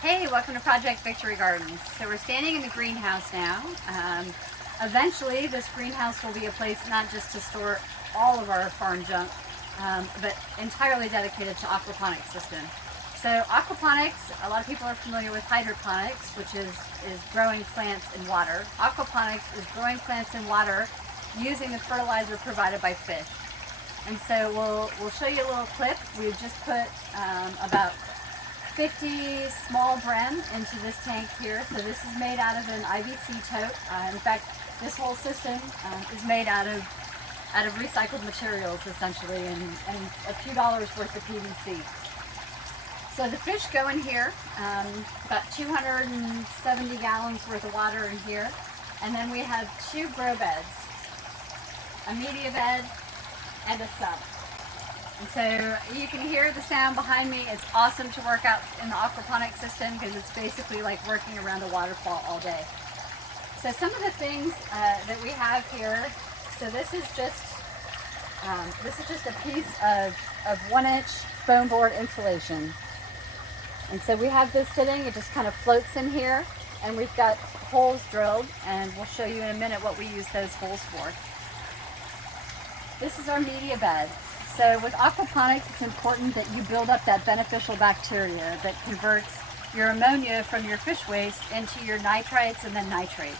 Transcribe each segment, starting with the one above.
Hey, welcome to Project Victory Gardens. So we're standing in the greenhouse now. Eventually this greenhouse will be a place not just to store all of our farm junk, but entirely dedicated to aquaponics system. So aquaponics, a lot of people are familiar with hydroponics, which is growing plants in water. Aquaponics is growing plants in water using the fertilizer provided by fish. And so we'll show you a little clip. We've just put about 50 small brem into this tank here. So this is made out of an IBC tote. In fact, this whole system is made out of recycled materials essentially, and a few dollars worth of PVC. So the fish go in here, about 270 gallons worth of water in here, and then we have two grow beds, a media bed and a sub. And so you can hear the sound behind me. It's awesome to work out in the aquaponics system because it's basically like working around a waterfall all day. So some of the things that we have here, so this is just a piece of 1-inch foam board insulation. And so we have this sitting, it just kind of floats in here, and we've got holes drilled, and we'll show you in a minute what we use those holes for. This is our media bed. So with aquaponics, it's important that you build up that beneficial bacteria that converts your ammonia from your fish waste into your nitrites and then nitrates.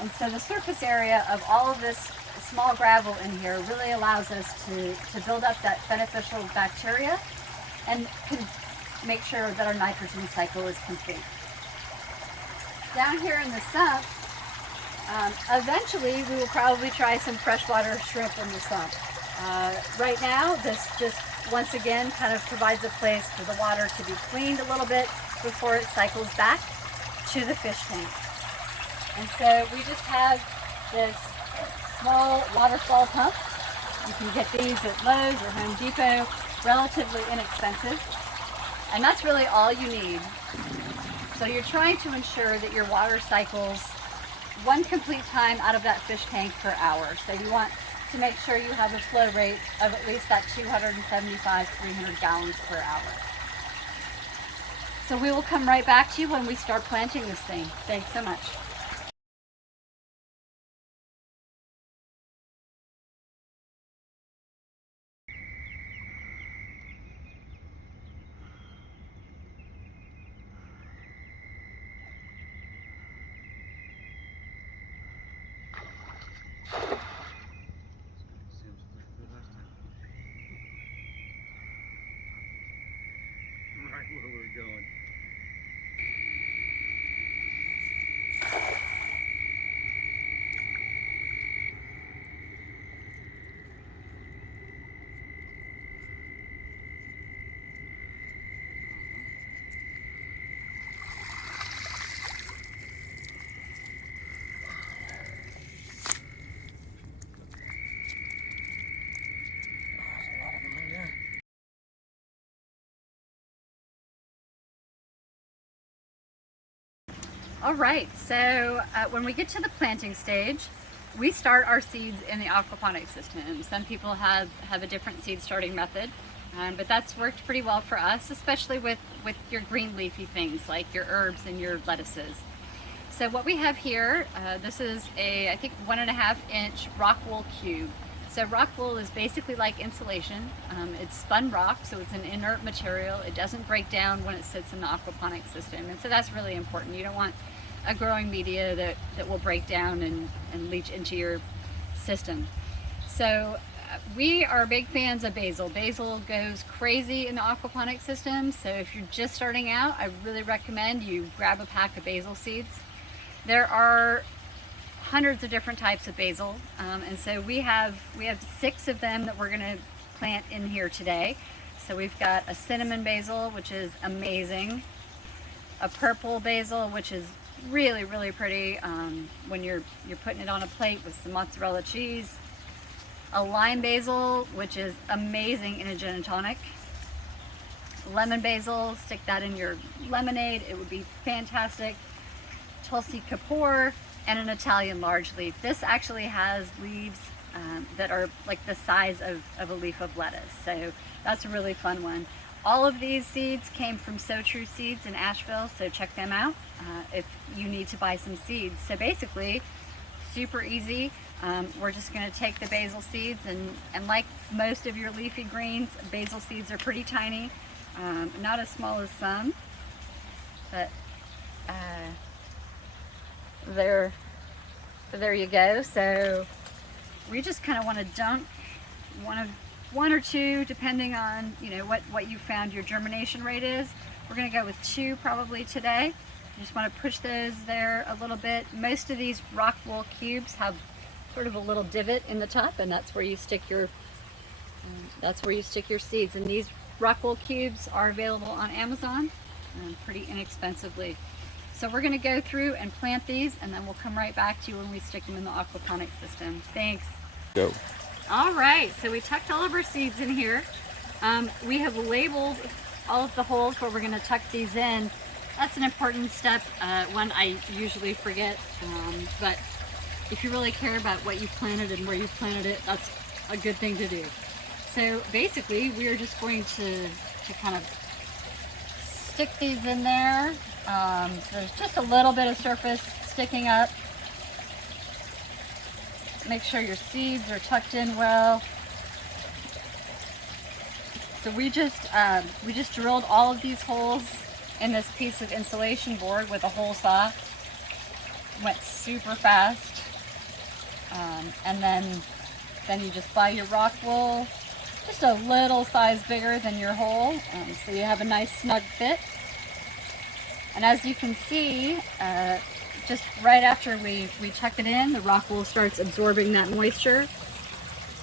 And so the surface area of all of this small gravel in here really allows us to build up that beneficial bacteria and can make sure that our nitrogen cycle is complete. Down here in the sump, eventually we will probably try some freshwater shrimp in the sump. Right now, this just once again kind of provides a place for the water to be cleaned a little bit before it cycles back to the fish tank. And so we just have this small waterfall pump. You can get these at Lowe's or Home Depot, relatively inexpensive. And that's really all you need. So you're trying to ensure that your water cycles one complete time out of that fish tank per hour. So you want to make sure you have a flow rate of at least that 275-300 gallons per hour. So we will come right back to you when we start planting this thing. Thanks so much. Right where we're going. All right, so when we get to the planting stage, we start our seeds in the aquaponics system. Some people have a different seed starting method, but that's worked pretty well for us, especially with your green leafy things like your herbs and your lettuces. So what we have here, this is I think 1.5-inch rock wool cube. So rock wool is basically like insulation. It's spun rock, so it's an inert material. It doesn't break down when it sits in the aquaponics system, and so that's really important. You don't want a growing media that will break down and leach into your system. So we are big fans of basil. Basil goes crazy in the aquaponics system, so if you're just starting out, I really recommend you grab a pack of basil seeds. There are hundreds of different types of basil, and so we have 6 of them that we're going to plant in here today. So we've got a cinnamon basil, which is amazing, a purple basil, which is really, really pretty when you're putting it on a plate with some mozzarella cheese, a lime basil, which is amazing in a gin and tonic, lemon basil, stick that in your lemonade, it would be fantastic, Tulsi Kapoor, and an Italian large leaf. This actually has leaves that are like the size of a leaf of lettuce, so that's a really fun one. All of these seeds came from So True Seeds in Asheville, so check them out if you need to buy some seeds. So basically, super easy. We're just going to take the basil seeds, and like most of your leafy greens, basil seeds are pretty tiny, not as small as some, but there you go. So we just kind of want to dunk one or two, depending on what you found your germination rate is. We're going to go with 2 probably today. You just want to push those there a little bit. Most of these rock wool cubes have sort of a little divot in the top, and that's where you stick your seeds. And these rock wool cubes are available on Amazon pretty inexpensively. So we're going to go through and plant these, and then we'll come right back to you when we stick them in the aquaponics system. Thanks. Go. All right, so we tucked all of our seeds in here. We have labeled all of the holes where we're going to tuck these in. That's an important step, one I usually forget, but if you really care about what you planted and where you planted it, that's a good thing to do. So basically, we are just going to kind of stick these in there. So there's just a little bit of surface sticking up. Make sure your seeds are tucked in well. So we just drilled all of these holes in this piece of insulation board with a hole saw. Went super fast. And then you just buy your rock wool, just a little size bigger than your hole, so you have a nice snug fit. And as you can see, just right after we tuck it in, the rock wool starts absorbing that moisture.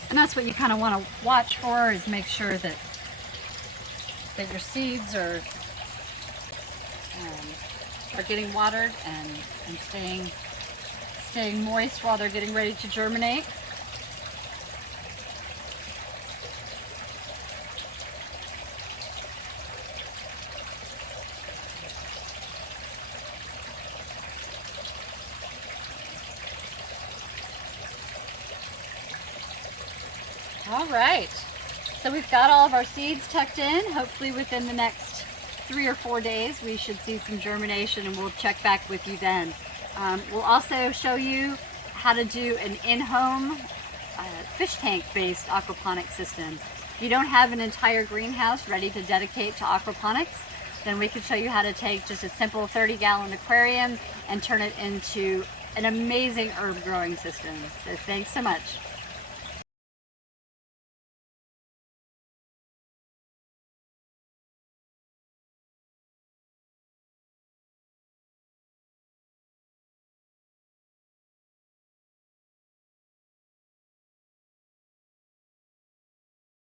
And that's what you kind of want to watch for, is make sure that your seeds are getting watered and staying moist while they're getting ready to germinate. All right, so we've got all of our seeds tucked in. Hopefully within the next 3 or 4 days we should see some germination, and we'll check back with you then. We'll also show you how to do an in-home fish tank based aquaponics system. If you don't have an entire greenhouse ready to dedicate to aquaponics, then we can show you how to take just a simple 30-gallon aquarium and turn it into an amazing herb growing system. So thanks so much.